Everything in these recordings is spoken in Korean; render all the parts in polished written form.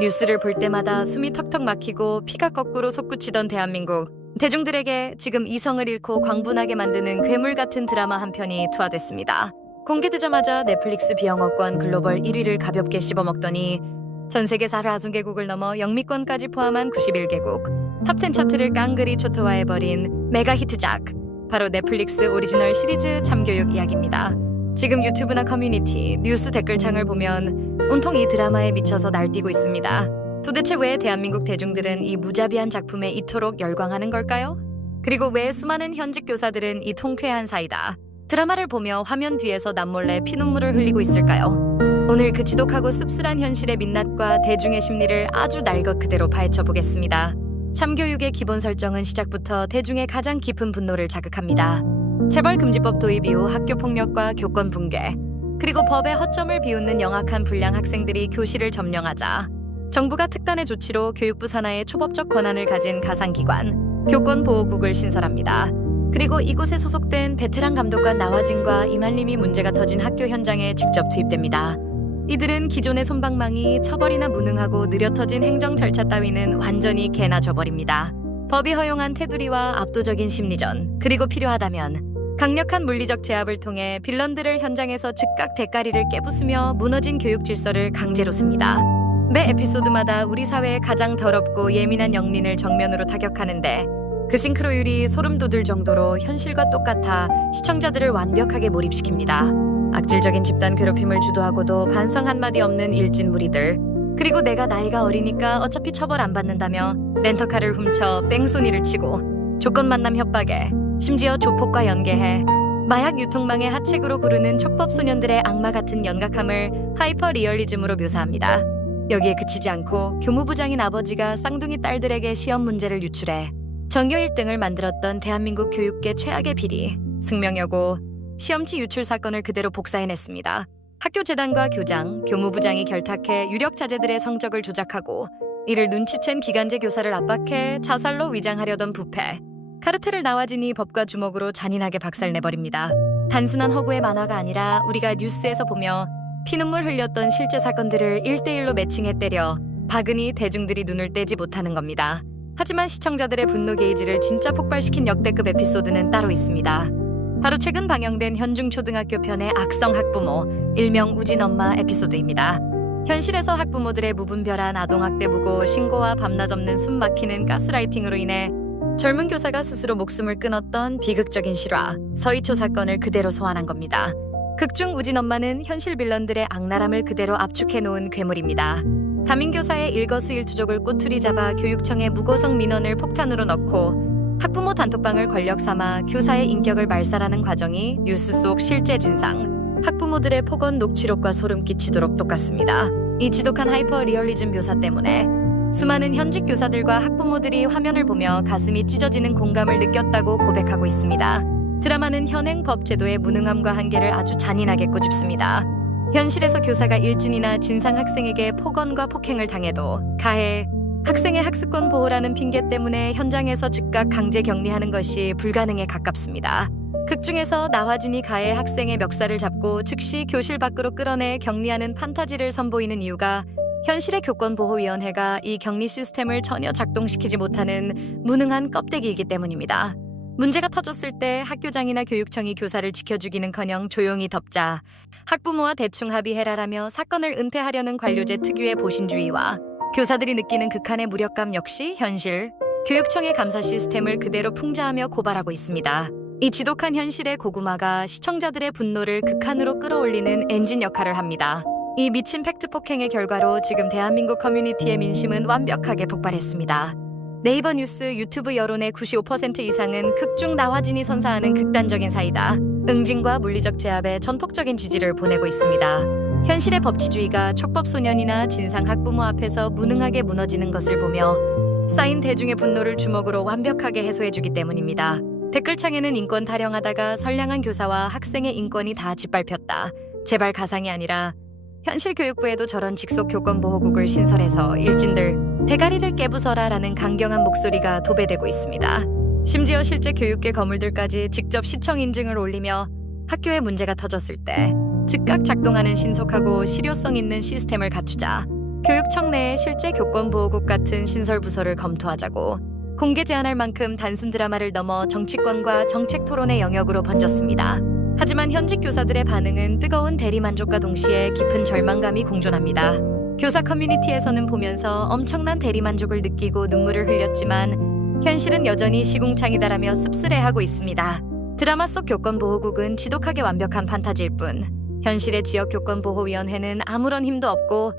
뉴스를 볼 때마다 숨이 턱턱 막히고 피가 거꾸로 솟구치던 대한민국. 대중들에게 지금 이성을 잃고 광분하게 만드는 괴물 같은 드라마 한 편이 투하됐습니다. 공개되자마자 넷플릭스 비영어권 글로벌 1위를 가볍게 씹어먹더니 전 세계 40개국을 넘어 영미권까지 포함한 91개국 탑10 차트를 깡그리 초토화해버린 메가 히트작, 바로 넷플릭스 오리지널 시리즈 참교육 이야기입니다. 지금 유튜브나 커뮤니티, 뉴스 댓글창을 보면 온통 이 드라마에 미쳐서 날뛰고 있습니다. 도대체 왜 대한민국 대중들은 이 무자비한 작품에 이토록 열광하는 걸까요? 그리고 왜 수많은 현직 교사들은 이 통쾌한 사이다 드라마를 보며 화면 뒤에서 남몰래 피눈물을 흘리고 있을까요? 오늘 그 지독하고 씁쓸한 현실의 민낯과 대중의 심리를 아주 날 것 그대로 파헤쳐 보겠습니다. 참교육의 기본 설정은 시작부터 대중의 가장 깊은 분노를 자극합니다. 체벌금지법 도입 이후 학교 폭력과 교권 붕괴, 그리고 법의 허점을 비웃는 영악한 불량 학생들이 교실을 점령하자 정부가 특단의 조치로 교육부 산하의 초법적 권한을 가진 가상기관 교권보호국을 신설합니다. 그리고 이곳에 소속된 베테랑 감독관 나화진과 이말림이 문제가 터진 학교 현장에 직접 투입됩니다. 이들은 기존의 솜방망이, 처벌이나 무능하고 느려 터진 행정 절차 따위는 완전히 개나 줘버립니다. 법이 허용한 테두리와 압도적인 심리전, 그리고 필요하다면 강력한 물리적 제압을 통해 빌런들을 현장에서 즉각 대가리를 깨부수며 무너진 교육 질서를 강제로 씁니다. 매 에피소드마다 우리 사회의 가장 더럽고 예민한 영린을 정면으로 타격하는데 그 싱크로율이 소름 돋을 정도로 현실과 똑같아 시청자들을 완벽하게 몰입시킵니다. 악질적인 집단 괴롭힘을 주도하고도 반성 한마디 없는 일진 무리들, 그리고 내가 나이가 어리니까 어차피 처벌 안 받는다며 렌터카를 훔쳐 뺑소니를 치고 조건 만남 협박에 심지어 조폭과 연계해 마약 유통망의 하책으로 구르는 촉법 소년들의 악마 같은 연각함을 하이퍼 리얼리즘으로 묘사합니다. 여기에 그치지 않고 교무부장인 아버지가 쌍둥이 딸들에게 시험 문제를 유출해 전교 1등을 만들었던 대한민국 교육계 최악의 비리, 승명여고 시험지 유출 사건을 그대로 복사해냈습니다. 학교 재단과 교장, 교무부장이 결탁해 유력 자제들의 성적을 조작하고 이를 눈치챈 기간제 교사를 압박해 자살로 위장하려던 부패, 카르텔을 나와지니 법과 주먹으로 잔인하게 박살내버립니다. 단순한 허구의 만화가 아니라 우리가 뉴스에서 보며 피눈물 흘렸던 실제 사건들을 1대1로 매칭해 때려 박으니 대중들이 눈을 떼지 못하는 겁니다. 하지만 시청자들의 분노 게이지를 진짜 폭발시킨 역대급 에피소드는 따로 있습니다. 바로 최근 방영된 현중초등학교 편의 악성 학부모, 일명 우진엄마 에피소드입니다. 현실에서 학부모들의 무분별한 아동학대 무고 신고와 밤낮 없는 숨 막히는 가스라이팅으로 인해 젊은 교사가 스스로 목숨을 끊었던 비극적인 실화, 서희초 사건을 그대로 소환한 겁니다. 극중 우진엄마는 현실 빌런들의 악랄함을 그대로 압축해놓은 괴물입니다. 담임교사의 일거수일투족을 꼬투리 잡아 교육청에 무고성 민원을 폭탄으로 넣고 학부모 단톡방을 권력 삼아 교사의 인격을 말살하는 과정이 뉴스 속 실제 진상, 학부모들의 폭언 녹취록과 소름 끼치도록 똑같습니다. 이 지독한 하이퍼 리얼리즘 묘사 때문에 수많은 현직 교사들과 학부모들이 화면을 보며 가슴이 찢어지는 공감을 느꼈다고 고백하고 있습니다. 드라마는 현행 법 제도의 무능함과 한계를 아주 잔인하게 꼬집습니다. 현실에서 교사가 일진이나 진상 학생에게 폭언과 폭행을 당해도 가해 학생의 학습권 보호라는 핑계 때문에 현장에서 즉각 강제 격리하는 것이 불가능에 가깝습니다. 극중에서 나화진이 가해 학생의 멱살을 잡고 즉시 교실 밖으로 끌어내 격리하는 판타지를 선보이는 이유가 현실의 교권보호위원회가 이 격리 시스템을 전혀 작동시키지 못하는 무능한 껍데기이기 때문입니다. 문제가 터졌을 때 학교장이나 교육청이 교사를 지켜주기는커녕 조용히 덮자 학부모와 대충 합의해라라며 사건을 은폐하려는 관료제 특유의 보신주의와 교사들이 느끼는 극한의 무력감 역시 현실, 교육청의 감사 시스템을 그대로 풍자하며 고발하고 있습니다. 이 지독한 현실의 고구마가 시청자들의 분노를 극한으로 끌어올리는 엔진 역할을 합니다. 이 미친 팩트 폭행의 결과로 지금 대한민국 커뮤니티의 민심은 완벽하게 폭발했습니다. 네이버 뉴스, 유튜브 여론의 95% 이상은 극중 나화진이 선사하는 극단적인 사이다, 응징과 물리적 제압에 전폭적인 지지를 보내고 있습니다. 현실의 법치주의가 촉법 소년이나 진상 학부모 앞에서 무능하게 무너지는 것을 보며 쌓인 대중의 분노를 주먹으로 완벽하게 해소해주기 때문입니다. 댓글창에는 인권 타령하다가 선량한 교사와 학생의 인권이 다 짓밟혔다, 제발 가상이 아니라 현실 교육부에도 저런 직속 교권보호국을 신설해서 일진들 대가리를 깨부숴라라는 강경한 목소리가 도배되고 있습니다. 심지어 실제 교육계 거물들까지 직접 시청 인증을 올리며 학교에 문제가 터졌을 때 즉각 작동하는 신속하고 실효성 있는 시스템을 갖추자 교육청 내에 실제 교권보호국 같은 신설 부서를 검토하자고 공개 제한할 만큼 단순 드라마를 넘어 정치권과 정책 토론의 영역으로 번졌습니다. 하지만 현직 교사들의 반응은 뜨거운 대리만족과 동시에 깊은 절망감이 공존합니다. 교사 커뮤니티에서는 보면서 엄청난 대리만족을 느끼고 눈물을 흘렸지만 현실은 여전히 시궁창이다라며 씁쓸해하고 있습니다. 드라마 속 교권보호국은 지독하게 완벽한 판타지일 뿐 현실의 지역교권보호위원회는 아무런 힘도 없고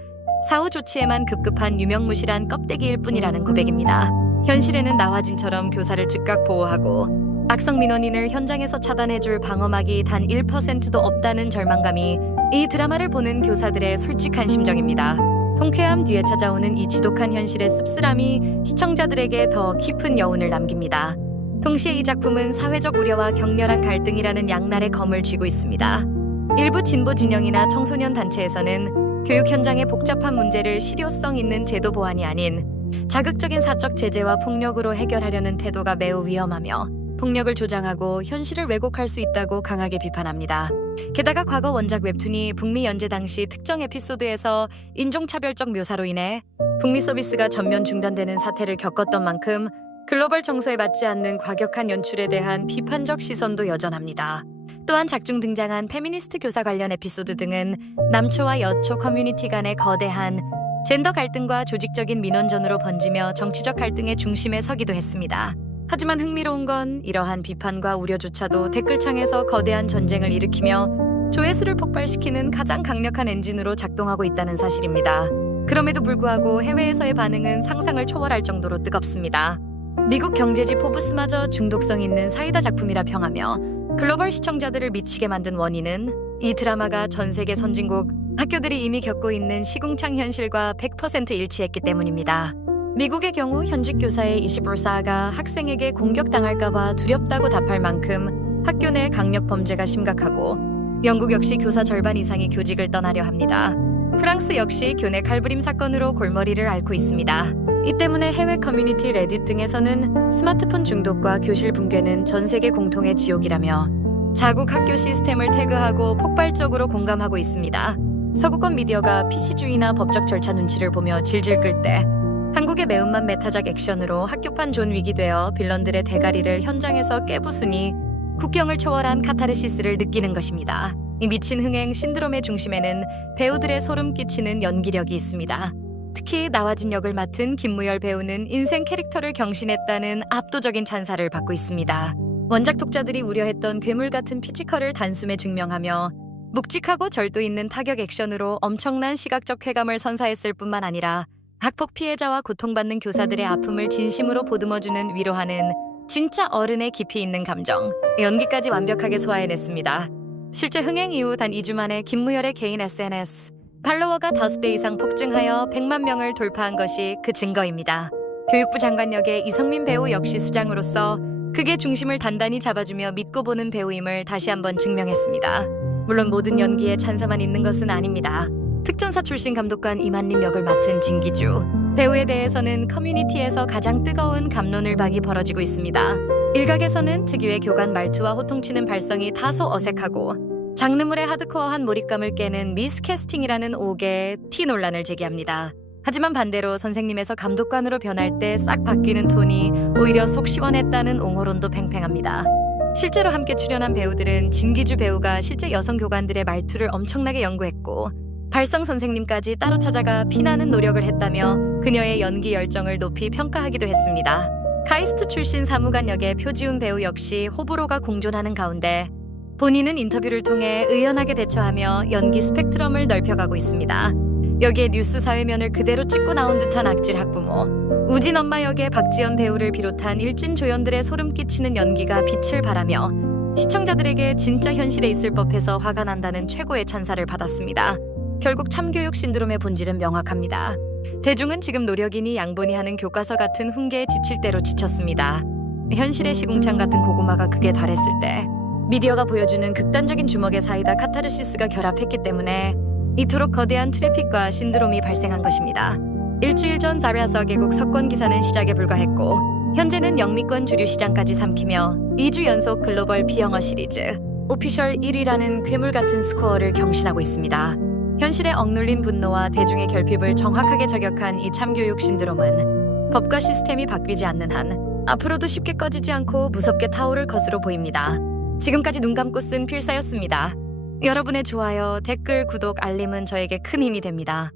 사후 조치에만 급급한 유명무실한 껍데기일 뿐이라는 고백입니다. 현실에는 나화진처럼 교사를 즉각 보호하고 악성 민원인을 현장에서 차단해줄 방어막이 단 1%도 없다는 절망감이 이 드라마를 보는 교사들의 솔직한 심정입니다. 통쾌함 뒤에 찾아오는 이 지독한 현실의 씁쓸함이 시청자들에게 더 깊은 여운을 남깁니다. 동시에 이 작품은 사회적 우려와 격렬한 갈등이라는 양날의 검을 쥐고 있습니다. 일부 진보 진영이나 청소년 단체에서는 교육 현장의 복잡한 문제를 실효성 있는 제도 보완이 아닌 자극적인 사적 제재와 폭력으로 해결하려는 태도가 매우 위험하며 폭력을 조장하고 현실을 왜곡할 수 있다고 강하게 비판합니다. 게다가 과거 원작 웹툰이 북미 연재 당시 특정 에피소드에서 인종차별적 묘사로 인해 북미 서비스가 전면 중단되는 사태를 겪었던 만큼 글로벌 정서에 맞지 않는 과격한 연출에 대한 비판적 시선도 여전합니다. 또한 작중 등장한 페미니스트 교사 관련 에피소드 등은 남초와 여초 커뮤니티 간의 거대한 젠더 갈등과 조직적인 민원전으로 번지며 정치적 갈등의 중심에 서기도 했습니다. 하지만 흥미로운 건 이러한 비판과 우려조차도 댓글창에서 거대한 전쟁을 일으키며 조회수를 폭발시키는 가장 강력한 엔진으로 작동하고 있다는 사실입니다. 그럼에도 불구하고 해외에서의 반응은 상상을 초월할 정도로 뜨겁습니다. 미국 경제지 포브스마저 중독성 있는 사이다 작품이라 평하며 글로벌 시청자들을 미치게 만든 원인은 이 드라마가 전 세계 선진국 학교들이 이미 겪고 있는 시궁창 현실과 100% 일치했기 때문입니다. 미국의 경우 현직 교사의 24사가 학생에게 공격당할까봐 두렵다고 답할 만큼 학교 내 강력 범죄가 심각하고 영국 역시 교사 절반 이상이 교직을 떠나려 합니다. 프랑스 역시 교내 칼부림 사건으로 골머리를 앓고 있습니다. 이 때문에 해외 커뮤니티 레딧 등에서는 스마트폰 중독과 교실 붕괴는 전 세계 공통의 지옥이라며 자국 학교 시스템을 태그하고 폭발적으로 공감하고 있습니다. 서구권 미디어가 PC주의나 법적 절차 눈치를 보며 질질 끌 때 한국의 매운맛 메타작 액션으로 학교판 존 윅이 되어 빌런들의 대가리를 현장에서 깨부수니 국경을 초월한 카타르시스를 느끼는 것입니다. 이 미친 흥행 신드롬의 중심에는 배우들의 소름 끼치는 연기력이 있습니다. 특히 나화진 역을 맡은 김무열 배우는 인생 캐릭터를 경신했다는 압도적인 찬사를 받고 있습니다. 원작 독자들이 우려했던 괴물 같은 피지컬을 단숨에 증명하며 묵직하고 절도 있는 타격 액션으로 엄청난 시각적 쾌감을 선사했을 뿐만 아니라 학폭 피해자와 고통받는 교사들의 아픔을 진심으로 보듬어주는 위로하는 진짜 어른의 깊이 있는 감정, 연기까지 완벽하게 소화해냈습니다. 실제 흥행 이후 단 2주 만에 김무열의 개인 SNS 팔로워가 5배 이상 폭증하여 100만 명을 돌파한 것이 그 증거입니다. 교육부 장관 역의 이성민 배우 역시 수장으로서 극의 중심을 단단히 잡아주며 믿고 보는 배우임을 다시 한번 증명했습니다. 물론 모든 연기에 찬사만 있는 것은 아닙니다. 특전사 출신 감독관 이만림 역을 맡은 진기주 배우에 대해서는 커뮤니티에서 가장 뜨거운 갑론을 박이 벌어지고 있습니다. 일각에서는 특유의 교관 말투와 호통치는 발성이 다소 어색하고 장르물의 하드코어한 몰입감을 깨는 미스캐스팅이라는 오개의 티 논란을 제기합니다. 하지만 반대로 선생님에서 감독관으로 변할 때 싹 바뀌는 톤이 오히려 속 시원했다는 옹호론도 팽팽합니다. 실제로 함께 출연한 배우들은 진기주 배우가 실제 여성 교관들의 말투를 엄청나게 연구했고 발성 선생님까지 따로 찾아가 피나는 노력을 했다며 그녀의 연기 열정을 높이 평가하기도 했습니다. 카이스트 출신 사무관 역의 표지훈 배우 역시 호불호가 공존하는 가운데 본인은 인터뷰를 통해 의연하게 대처하며 연기 스펙트럼을 넓혀가고 있습니다. 여기에 뉴스 사회면을 그대로 찍고 나온 듯한 악질 학부모, 우진 엄마 역의 박지연 배우를 비롯한 일진 조연들의 소름 끼치는 연기가 빛을 발하며 시청자들에게 진짜 현실에 있을 법해서 화가 난다는 최고의 찬사를 받았습니다. 결국 참교육 신드롬의 본질은 명확합니다. 대중은 지금 노력이니 양보니 하는 교과서 같은 훈계에 지칠 대로 지쳤습니다. 현실의 시궁창 같은 고구마가 극에 달했을 때 미디어가 보여주는 극단적인 주먹의 사이다 카타르시스가 결합했기 때문에 이토록 거대한 트래픽과 신드롬이 발생한 것입니다. 일주일 전 자랴서 개국 석권 기사는 시작에 불과했고 현재는 영미권 주류 시장까지 삼키며 2주 연속 글로벌 비영어 시리즈 오피셜 1위라는 괴물 같은 스코어를 경신하고 있습니다. 현실에 억눌린 분노와 대중의 결핍을 정확하게 저격한 이 참교육 신드롬은 법과 시스템이 바뀌지 않는 한 앞으로도 쉽게 꺼지지 않고 무섭게 타오를 것으로 보입니다. 지금까지 눈 감고 쓴 필사였습니다. 여러분의 좋아요, 댓글, 구독, 알림은 저에게 큰 힘이 됩니다.